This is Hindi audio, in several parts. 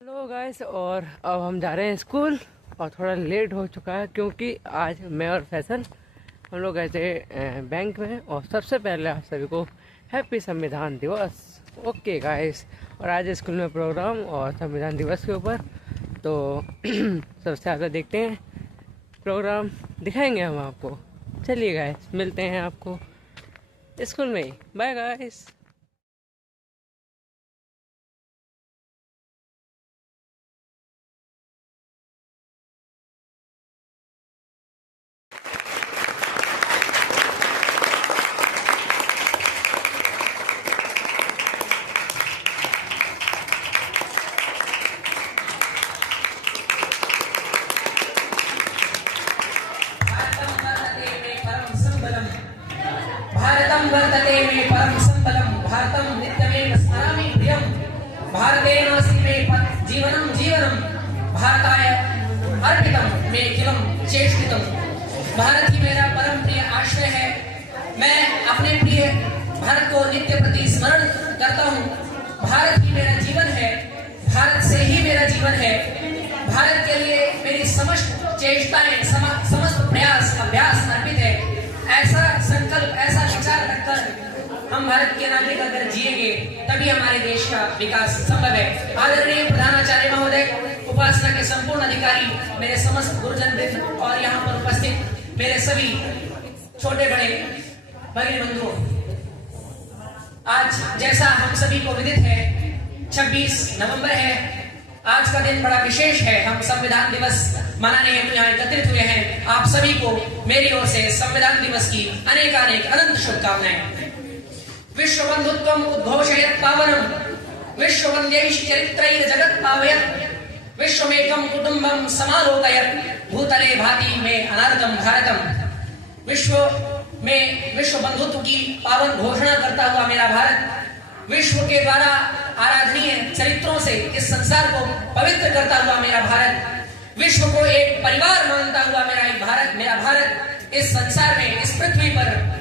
Hello guys. और अब हम जा रहे हैं स्कूल और थोड़ा लेट हो चुका है क्योंकि आज मैं और फैसल हम लोग गए थे बैंक में। और सबसे पहले आप सभी को हैप्पी संविधान दिवस। Okay guys. और आज स्कूल में प्रोग्राम और संविधान दिवस के ऊपर तो सबसे ज़्यादा देखते हैं प्रोग्राम, दिखाएंगे हम आपको। चलिए गाइस, मिलते हैं आपको स्कूल में ही। Bye guys. भारतं वर्तते मे परम सम्बलं भारतं नित्यमेव स्मरामि प्रियं भारतेनास्ति मे जीवनं जीवनं भारताय अर्पितं मे किलं चेष्टितं। भारत ही मेरा परम प्रिय आश्रय है। मैं अपने प्रिय भारत को नित्य प्रति स्मरण करता हूँ। भारत ही मेरा जीवन है, भारत से ही मेरा जीवन है। भारत के लिए मेरी समस्त चेष्टाएं, समस्त प्रयास अभ्यास अर्पित है। ऐसा संकल्प, ऐसा विचार रखकर हम भारत के नागरिक अगर जिएंगे तभी हमारे देश का विकास संभव है। आदरणीय प्रधानाचार्य महोदय, उपासना के संपूर्ण अधिकारी, मेरे समस्त गुरुजन वृंद और यहाँ पर उपस्थित मेरे सभी छोटे बड़े भगिनी बंधुओं, आज जैसा हम सभी को विदित है 26 नवंबर है। आज का दिन बड़ा विशेष है। हम संविधान दिवस मनाने हेतु यहाँ एकत्रित हुए हैं। आप सभी को मेरी ओर से संविधान दिवस की अनेकानेक अनंत शुभकामनाएं। विश्व बंधुत्वम उद्घोषयत् पावनम विश्व वंद्यैष चरित्रैर जगत् पावयत् विश्वमेकं कुटुंबं समालोकयत् भूतले भाति में अनार्गम भारतम। विश्व में विश्व बंधुत्व की पावन घोषणा करता हुआ मेरा भारत, विश्व के द्वारा आराधनीय चरित्रों से इस संसार को पवित्र करता हुआ मेरा भारत, विश्व को एक परिवार मानता हुआ मेरा भारत इस संसार में, इस पृथ्वी पर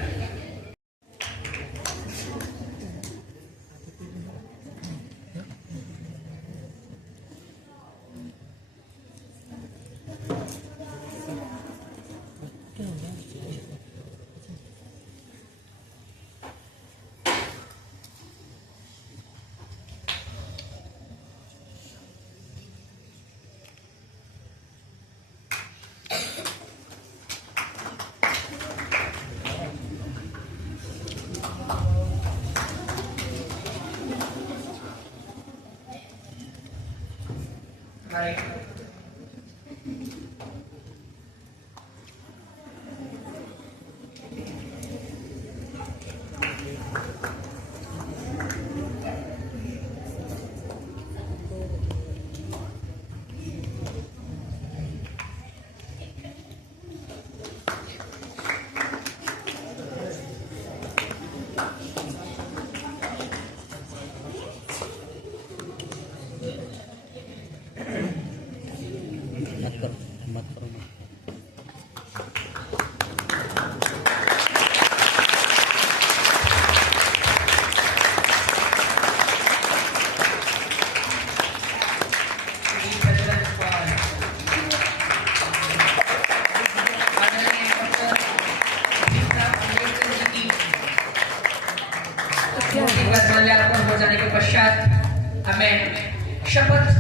हो जाने के पश्चात हमें शपथ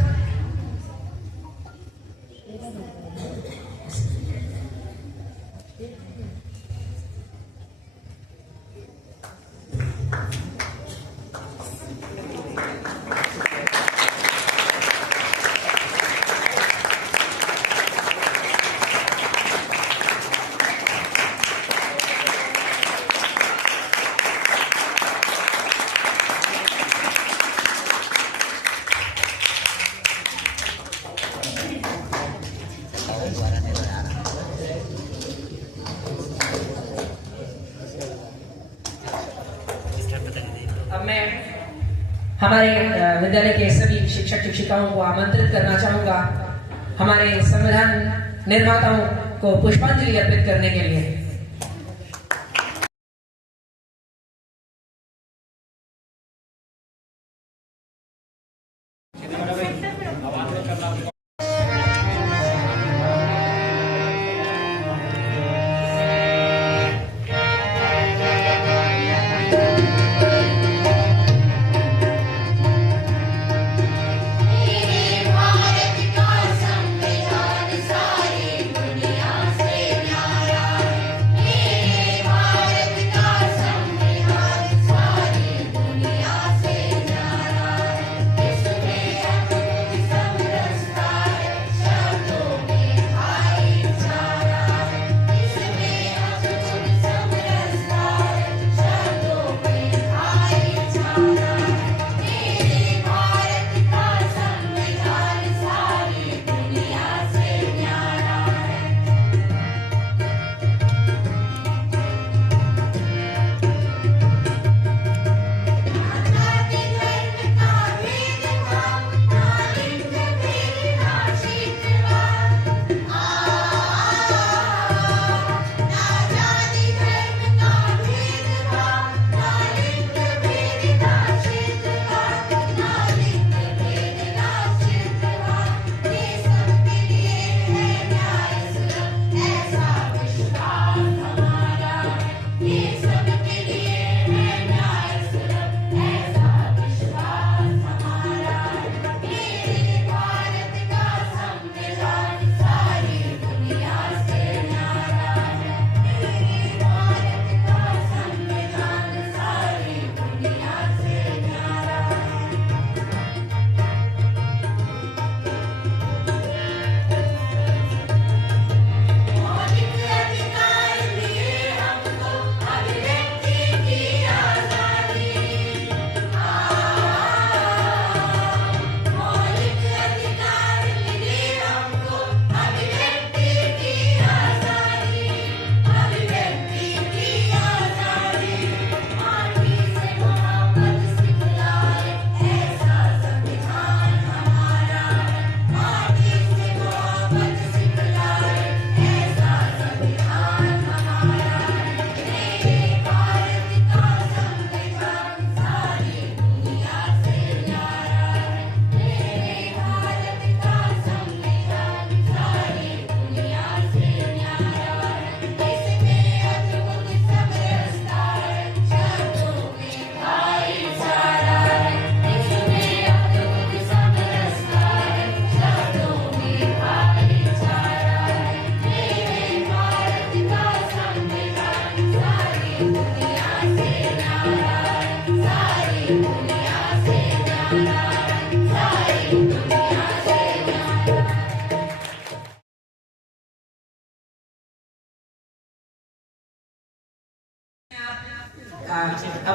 अब मैं हमारे विद्यालय के सभी शिक्षक शिक्षिकाओं को आमंत्रित करना चाहूंगा हमारे संविधान निर्माताओं को पुष्पांजलि अर्पित करने के लिए।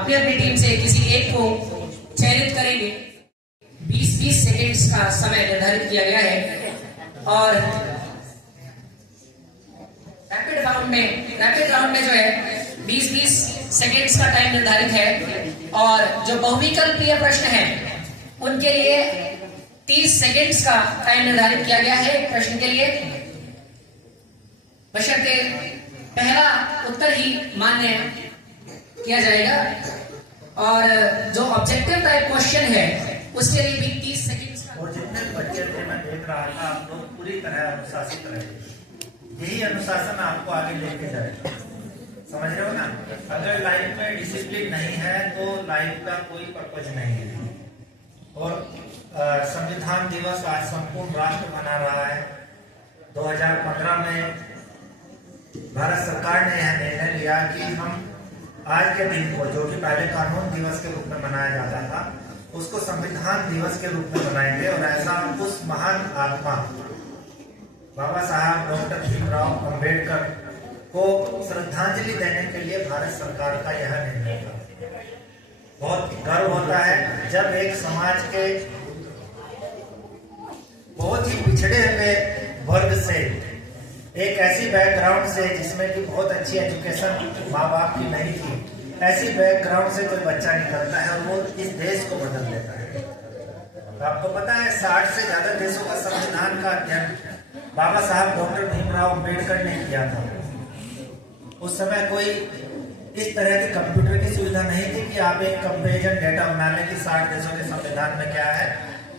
अपनी अपनी टीम से किसी एक को चयनित करेंगे। 20-20 सेकेंड्स का समय निर्धारित किया गया है और रैपिड राउंड में जो है 20-20 सेकेंड्स का टाइम निर्धारित है और जो बहुविकल्पीय प्रश्न है उनके लिए 30 सेकेंड्स का टाइम निर्धारित किया गया है प्रश्न के लिए, बशर्ते पहला उत्तर ही मान्य किया जाएगा और जो ऑब्जेक्टिव टाइप क्वेश्चन है उसके लिए भी 30 सेकेंड्स का। और जितने बच्चे थे मैं देख रहा था आप लोग पूरी तरह अनुशासित रहे, यही अनुशासन आपको आगे लेके जाएगा, समझ रहे हो ना। अगर लाइफ में डिसिप्लिन नहीं है तो लाइफ का कोई पर्पज नहीं है। और संविधान दिवस आज संपूर्ण राष्ट्र मना रहा है। 2015 में भारत सरकार ने यह निर्णय लिया कि हम आज के दिन को, जो कि पहले कानून दिवस के रूप में मनाया जाता था, उसको संविधान दिवस के रूप में मनाएंगे और ऐसा उस महान आत्मा बाबा साहब डॉक्टर भीमराव अंबेडकर को श्रद्धांजलि देने के लिए भारत सरकार का यह निर्णय था। बहुत गर्व होता है जब एक समाज के बहुत ही पिछड़े हुए वर्ग से, एक ऐसी बैकग्राउंड से जिसमें कि बहुत अच्छी एजुकेशन माँ बाप की नहीं थी, ऐसी बैकग्राउंड से कोई बच्चा निकलता है और वो इस देश को बदल देता है। तो आपको पता है 60 से ज्यादा देशों का संविधान का अध्ययन बाबा साहब डॉक्टर भीमराव अंबेडकर ने किया था। उस समय कोई इस तरह की कंप्यूटर की सुविधा नहीं थी कि आप एक कंपेरिजन डेटा बना लें कि 60 देशों के संविधान में क्या है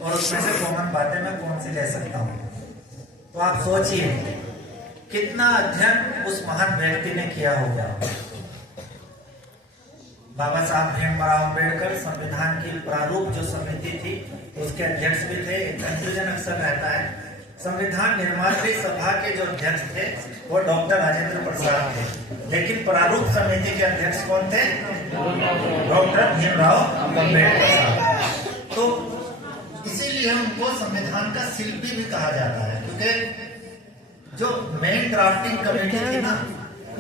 और उसमें से कॉमन बातें मैं कौन सी ले सकता हूँ। तो आप सोचिए कितना अध्ययन उस महान व्यक्ति ने किया होगा। बाबा साहब भीमराव अंबेडकर संविधान की प्रारूप जो समिति थी उसके अध्यक्ष भी थे। एक कंफ्यूजन अक्सर रहता है, संविधान निर्मात्री सभा के जो अध्यक्ष थे वो डॉक्टर राजेंद्र प्रसाद थे, लेकिन प्रारूप समिति के अध्यक्ष कौन थे? डॉक्टर भीमराव अंबेडकर साहब। तो इसीलिए उनको संविधान का शिल्पी भी कहा जाता है, क्योंकि जो मेन ड्राफ्टिंग कमेटी थी ना,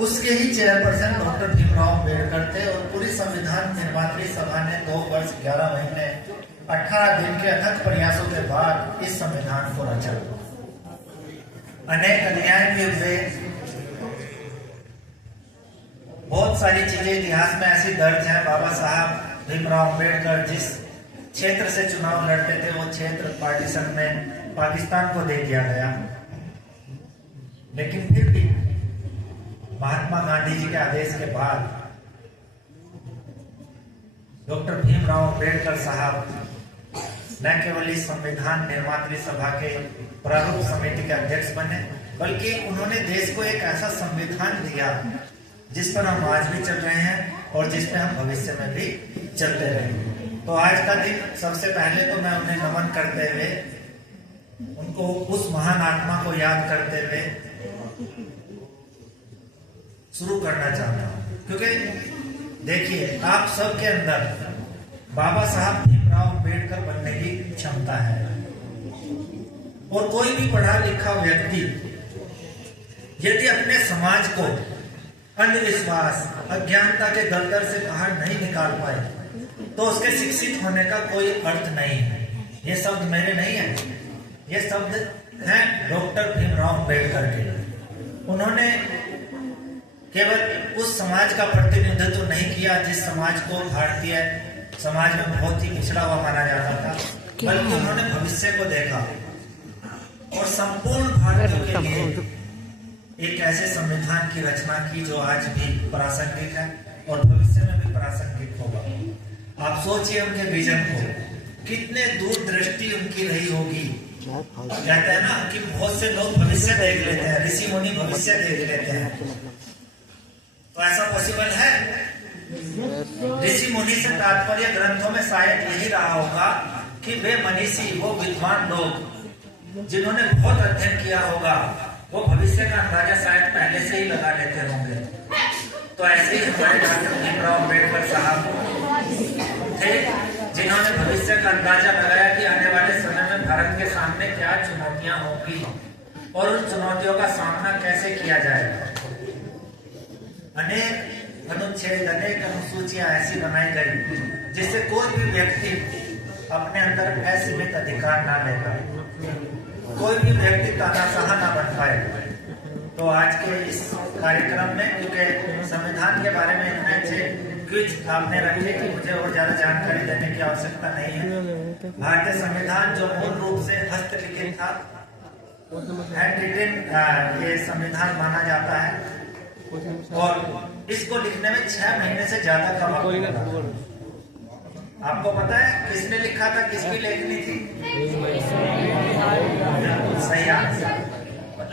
उसके ही चेयरपर्सन डॉक्टर भीमराव अंबेडकर थे और पूरी संविधान निर्मात्री सभा ने 2 वर्ष 11 महीने 18 दिन के अथक प्रयासों के बाद इस संविधान को रचा। अनेक अन्याय भी हुए, बहुत सारी चीजें इतिहास में ऐसी दर्ज है। बाबा साहब भीमराव अंबेडकर जिस क्षेत्र से चुनाव लड़ते थे वो क्षेत्र पार्टीशन में पाकिस्तान को दे दिया गया, लेकिन फिर भी महात्मा गांधी जी के आदेश के बाद डॉक्टर भीमराव अंबेडकर साहब न केवल इस संविधान निर्मात्री सभा के प्रारूप समिति के अध्यक्ष बने, बल्कि उन्होंने देश को एक ऐसा संविधान दिया जिस पर हम आज भी चल रहे हैं और जिस पर हम भविष्य में भी चलते रहेंगे। तो आज का दिन सबसे पहले तो मैं उन्हें नमन करते हुए, उनको उस महान आत्मा को याद करते हुए शुरू करना चाहता हूं, क्योंकि देखिए आप सबके अंदर बाबा साहब भीमराव अंबेडकर बनने की क्षमता है और कोई भी पढ़ा लिखा व्यक्ति यदि अपने समाज को अंधविश्वास, अज्ञानता के दलदल से बाहर नहीं निकाल पाए तो उसके शिक्षित होने का कोई अर्थ नहीं है। ये शब्द मेरे नहीं है, ये शब्द हैं डॉक्टर भीमराव अंबेडकर के। उन्होंने केवल उस समाज का प्रतिनिधित्व नहीं किया जिस समाज को भारतीय समाज में बहुत ही पिछड़ा हुआ माना जाता था, बल्कि उन्होंने भविष्य को देखा और संपूर्ण भारतीयों के लिए एक ऐसे संविधान की रचना की जो आज भी प्रासंगिक है और भविष्य में भी प्रासंगिक होगा। आप सोचिए उनके विजन को, कितने दूरदृष्टि उनकी रही होगी। कहते हैं ना कि बहुत से लोग भविष्य देख लेते हैं, ऋषि मुनि भविष्य देख लेते हैं, तो ऐसा पॉसिबल है? ऋषि मुनि से तात्पर्य ग्रंथों में शायद यही रहा होगा कि वे मनीषी, वो विद्वान लोग जिन्होंने बहुत अध्ययन किया होगा, वो भविष्य का अंदाजा शायद पहले से ही लगा लेते होंगे। तो ऐसे ही हमारे डॉक्टर भीमराव अंबेडकर साहब थे जिन्होंने भविष्य का अंदाजा लगाया कि आने वाले समय में भारत के सामने क्या चुनौतियां होंगी और उन चुनौतियों का सामना कैसे किया जाएगा। अनेक अनुच्छेद अनेक अनुसूचियां ऐसी बनाई गई जिससे कोई भी व्यक्ति अपने अंदर असीमित अधिकार ना लेगा, कोई भी व्यक्ति तानाशाह ना बन पाए। तो आज के इस कार्यक्रम में, क्योंकि संविधान के बारे में इतने अच्छे क्विज आपने रखे कि मुझे और ज्यादा जानकारी देने की आवश्यकता नहीं है। भारतीय संविधान जो मूल रूप से हस्तलिखित था, हैंड रिटन ये संविधान माना जाता है, और इसको लिखने में 6 महीने से ज्यादा का वक्त लगा। आपको पता है किसने लिखा था, किसकी लेखनी थी? सही आंसर।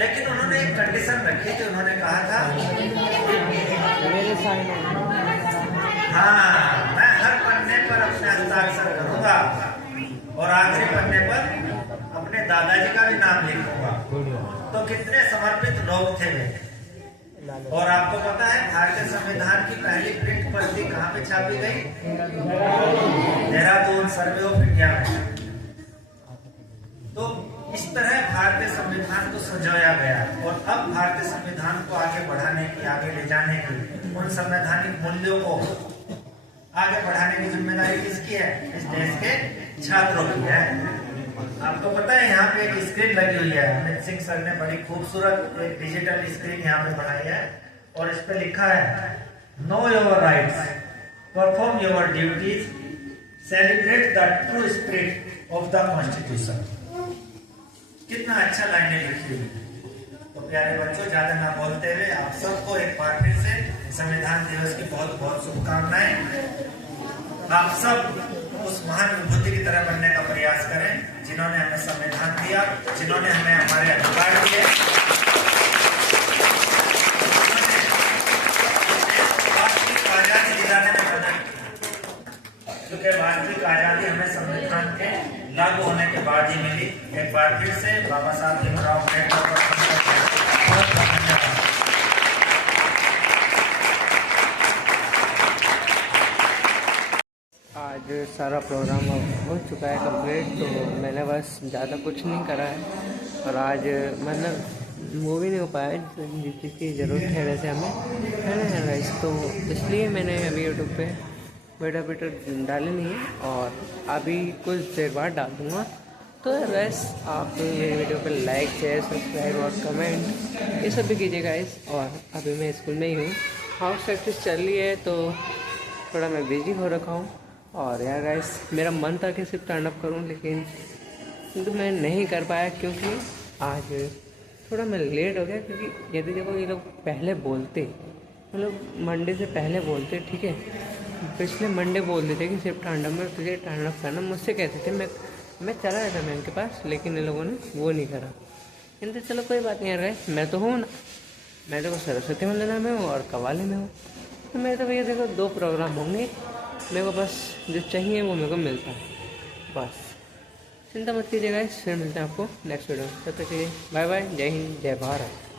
लेकिन उन्होंने एक कंडीशन रखी थी, उन्होंने कहा था हाँ, मैं हर पन्ने पर अपने हस्ताक्षर करूंगा और आखिरी पन्ने पर अपने दादाजी का भी नाम लिखूंगा। तो कितने समर्पित लोग थे वे। और आपको पता है भारतीय संविधान की पहली प्रिंट प्रति कहाँ पे छापी गई? देहरादून सर्वे ऑफ इंडिया में। तो इस तरह भारतीय संविधान को सजाया गया, और अब भारतीय संविधान को आगे बढ़ाने की, आगे ले जाने की, उन संवैधानिक मूल्यों को आगे बढ़ाने की जिम्मेदारी किसकी है? इस देश के छात्रों की है। आपको पता है यहाँ पे एक स्क्रीन लगी हुई है, अमित सिंह सर ने बड़ी खूबसूरत एक डिजिटल स्क्रीन यहाँ पे बनाई है, और इस पे लिखा है know your rights, perform your duties, celebrate the true spirit of the constitution. कितना अच्छा लाइनें लिखी हुई। तो प्यारे बच्चों, ज्यादा ना बोलते हुए आप सबको एक बार फिर से संविधान दिवस की बहुत बहुत शुभकामनाएं। आप सब उस महान विभूति की तरह बनने का प्रयास करें जिन्होंने हमें संविधान दिया, जिन्होंने हमें हमारे अधिकार दिए, वास्तविक आजादी दिलाने में मदद की। क्योंकि वास्तविक आजादी हमें संविधान के लागू होने के बाद ही मिली। एक बार फिर से बाबा साहब भीमराव अम्बेडकर बहुत धन्यवाद। आज सारा प्रोग्राम हो चुका है कंप्लीट, तो मैंने बस ज़्यादा कुछ नहीं करा है। और आज मतलब मूवी नहीं हो पाया जिसकी ज़रूरत है वैसे हमें, है ना गाइस। तो इसलिए मैंने अभी यूट्यूब पे वीडियो डाली नहीं है, और अभी कुछ देर बाद डाल दूँगा। तो वैस आप मेरे वीडियो पर लाइक, शेयर, सब्सक्राइब और कमेंट ये सब भी कीजिएगा गाइस। और अभी मैं स्कूल में ही हूँ, हाउस प्रैक्टिस चल रही है, तो थोड़ा मैं बिजी हो रखा हूँ। और यार गाइस, मेरा मन था कि सिर्फ स्टैंड अप करूँ, लेकिन तो मैं नहीं कर पाया क्योंकि आज थोड़ा मैं लेट हो गया। क्योंकि यदि देखो ये लोग पहले बोलते, मतलब मंडे से पहले बोलते, ठीक है, पिछले मंडे बोल देते कि सिर्फ स्टैंड अप में तुझे स्टैंड अप करना, मुझसे कहते थे, मैं चला गया था मैम के पास, लेकिन इन लोगों ने वो नहीं करा। इनसे चलो कोई बात नहीं यार गाइस, मैं तो हूँ ना, मैं तो सरस्वती वंदना में हूँ और कव्वाली में हूँ। तो मैं तो भैया देखो 2 प्रोग्राम होंगे, मेरे को बस जो चाहिए वो मेरे को मिलता है, बस चिंता मत कीजिएगा। फिर मिलते हैं आपको नेक्स्ट वीडियो में, तब तक के लिए बाय बाय, जय हिंद, जय भारत।